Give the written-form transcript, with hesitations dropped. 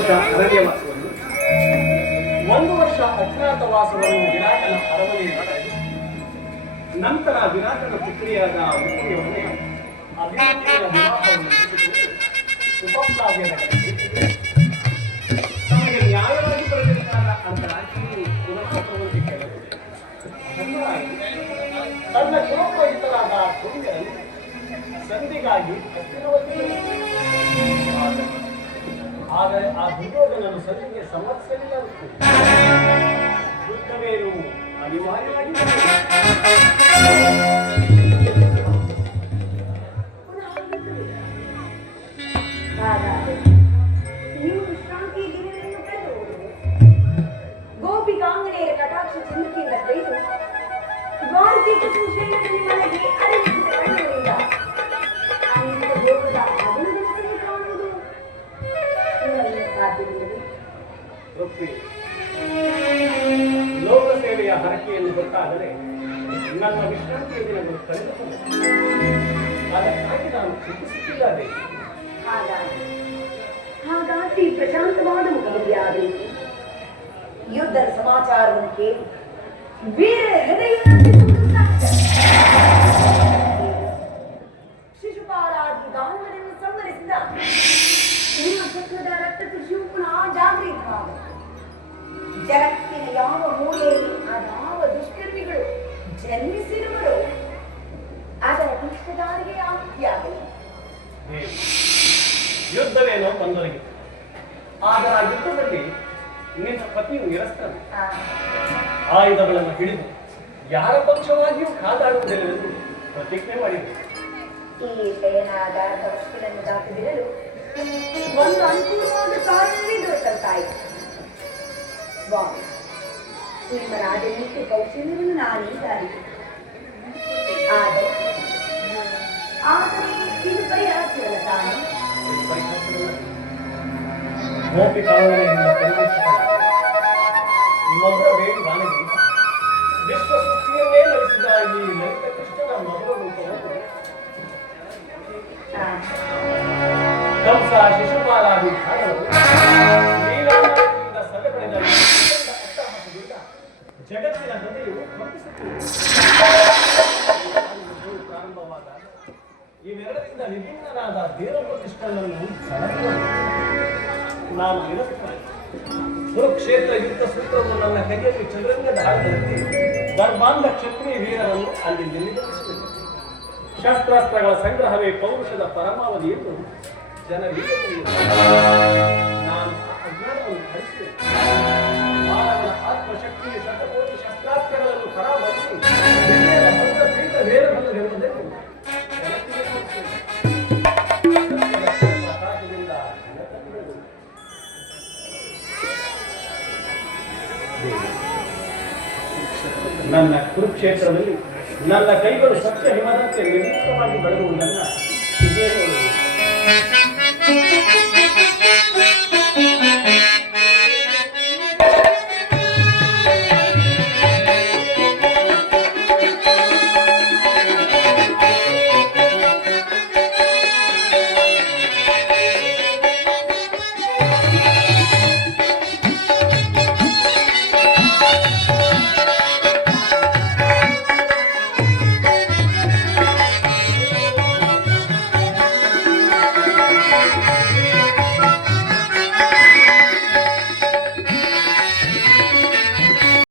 ವರ್ಷ ಅರಣ್ಯವಾಸವನ್ನು, 1 ವರ್ಷ ಅಜ್ಞಾತವಾಸವನ್ನು ವಿರಾಟನ ಅರಮನೆಯಲ್ಲಿ, ನಂತರ ವಿರಾಟನ ಪುತ್ರಿಯಾದ ಉತ್ತರಿಯವನ್ನೇ ಅಭಿಮನ್ಯುವಿನ ವಿವಾಹವನ್ನು ಸುಪಪ್ಲಾವ್ಯ ನಗರಕ್ಕೆ ತಮಗೆ ನ್ಯಾಯವಾಗಿ ಬರಬೇಕಾದ ಅಂತರಾಜ್ಞೆಯು ಪುನಃ ತರುವಂತೆ ಕೇಳಿದೆ. ತನ್ನ ಕುಲೋಪಯುತರಾದ ಕುಂಗರನ್ನು ಸಂಧಿಗಾಗಿ ಆದರೆ ಆ ದುರ್ಯೋಧನನು ಸಂಧಿಗೆ ಸಮರ್ಥನಿಯಾಗುತ್ತದೆ. ಯುದ್ಧವೇನು ಅನಿವಾರ್ಯವಾಗಿ ನೀವು ವಿಶ್ರಾಂತಿ ದಿನಗಳನ್ನು ಕಳೆದು ಗೋಪಿಕಾಂಗನೆಯರ ಕಟಾಕ್ಷ ಚಿಂತೆಯಿಂದ ಕೈದು ದ್ವಾರಕಿ ಕುಸುಮಶೈಲದಲ್ಲಿ ಮನೆಗೆ ಅರಳಿಸಿದ ಕಣ್ಣುಗಳಿಂದ ಅನೇಕ ಭೋಗದ ಆನಂದವನ್ನು ಕಾಣುವುದು ನಿಮ್ಮಲ್ಲಿ ಸಾಧ್ಯವಿಲ್ಲವೇ? ಲೋಕ ಸೇವೆಯ ಹರಕೆಯನ್ನು ಗೊತ್ತಾದರೆ ನನ್ನ ವಿಶ್ರಾಂತಿಯ ದಿನಗಳು ಕಳೆದುಕೊಂಡು ಅದಕ್ಕಾಗಿ ನಾನು ಚಿಂತಿಸುತ್ತಿಲ್ಲದೆ. ಹಾಗಾಗಿ ಪ್ರಶಾಂತವಾದ ಮುಖಮುಡಿಯಾಗಬೇಕು. ಯುದ್ಧದ ಸಮಾಚಾರವನ್ನು ಕೇಳಿ ವೀರ ಹೃದಯ ಶಿಶುಪಾಲಾದಿ ದಾನವರನ್ನು ಸಂಹರಿಸಿದ ನಿಮ್ಮ ಚಕ್ರದ ರಕ್ತಪಿಶಿಯು ಪುನಃ ಜಾಗೃತವಾದ ಜಗತ್ತಿನ ಯಾವ ಮೂಲೆಯಲ್ಲಿ ಅದಾವ ದುಷ್ಕರ್ಮಿಗಳು ಜನ್ಮಿಸಿರುವರು ಅದರ ದುಷ್ಟದಾರಿಗೆ ಆಹುತಿಯಾಗಲಿ. ಯುದ್ಧವೇನೋ ಬಂದೊರಗಿತು. ಆದರೆ ಆ ಯುದ್ಧದಲ್ಲಿ ನಿನ್ನ ಪತಿಯು ನಿರಸ್ತನು. ಆಯುಧಗಳನ್ನು ಹಿಡಿದು ಯಾರ ಪಕ್ಷವಾಗಿಯೂ ಕಾದಾಡುವುದಿಲ್ಲವೆಂದು ಪ್ರತಿಜ್ಞೆ ಮಾಡಿದರು. ಈ ಶಯನಾಗಾರದ ವಸ್ತುಗಳನ್ನು ದಾಟಿಬಿಡಲು ಒಂದು ಅನುಕೂಲವಾದ ಕಾರಣವೇ ದೊರಕಂತಾಯಿತು. ಸ್ವಾಮಿ, ನಿಮ್ಮ ರಾಜನೀತಿ ಕೌಶಲ್ಯವನ್ನು ನಾನೀಗ ಅರಿತೆ. ಆದರೆ ಇದು ಪರಿಹಾಸ್ಯವಲ್ಲ ತಾನೆ. ಗೋಪಿಕಾಂಗನೆಯಿಂದ ಮಧುರ ಬೇಡಿ ಗಾನದಿಂದ ವಿಶ್ವ ಸೃಷ್ಟಿಯನ್ನೇ ನಡೆಸಿದ ಈ ಲಲಿತ ಕೃಷ್ಣನ ಮಧುರ ರೂಪವನ್ನು ಕಂಸ ಶಿಶುಪಾಲಾದಿ ಧಾರಗಳು ಲೀಲಾದಿಂದ ಸಭೆ ಪಡೆದ ಅಟ್ಟಹಾಸದಿಂದ ಜಗತ್ತಿನ ಹೃದಯವು ಪ್ರಾರಂಭವಾದಾಗ ಇವೆರಡರಿಂದ ವಿಭಿನ್ನನಾದ ದೇವಪ್ರತಿಷ್ಠನನ್ನು ನಾನು ನಿರಸ್ತನೆ. ಕುರುಕ್ಷೇತ್ರ ಯುದ್ಧ ಸೂತ್ರವನ್ನು ನನ್ನ ಕೈಯಲ್ಲಿ ಚದುರಂಗದ ಹಾಳದಲ್ಲಿ ಧರ್ಮಾಂಧ ಕ್ಷತ್ರಿಯ ವೀರರನ್ನು ಅಲ್ಲಿ ನಿಲ್ಲಿಸಿದರು. ಶಸ್ತ್ರಾಸ್ತ್ರಗಳ ಸಂಗ್ರಹವೇ ಪೌರುಷದ ಪರಮಾವಧಿ ಎಂದು ಜನರಿಗೆ ನಾನು ಅಜ್ಞಾನವನ್ನು ಹರಿಸಿದೆ. ಮಾನವನ ಆತ್ಮಶಕ್ತಿಯ ಶತಕೋಟಿ ಶಸ್ತ್ರಾಸ್ತ್ರಗಳನ್ನು ಪರಾಮರಿಸಿ ಪೀಠ ವೇರಬಲ್ಲದೆಂಬುದನ್ನು ನನ್ನ ಕುರುಕ್ಷೇತ್ರದಲ್ಲಿ ನನ್ನ ಕೈಗಳು ಸತ್ಯ ಹಿಮದಂತೆ ನಿರ್ಮಿತವಾಗಿ ಬೆಳೆದುವುದನ್ನು ಇದೇ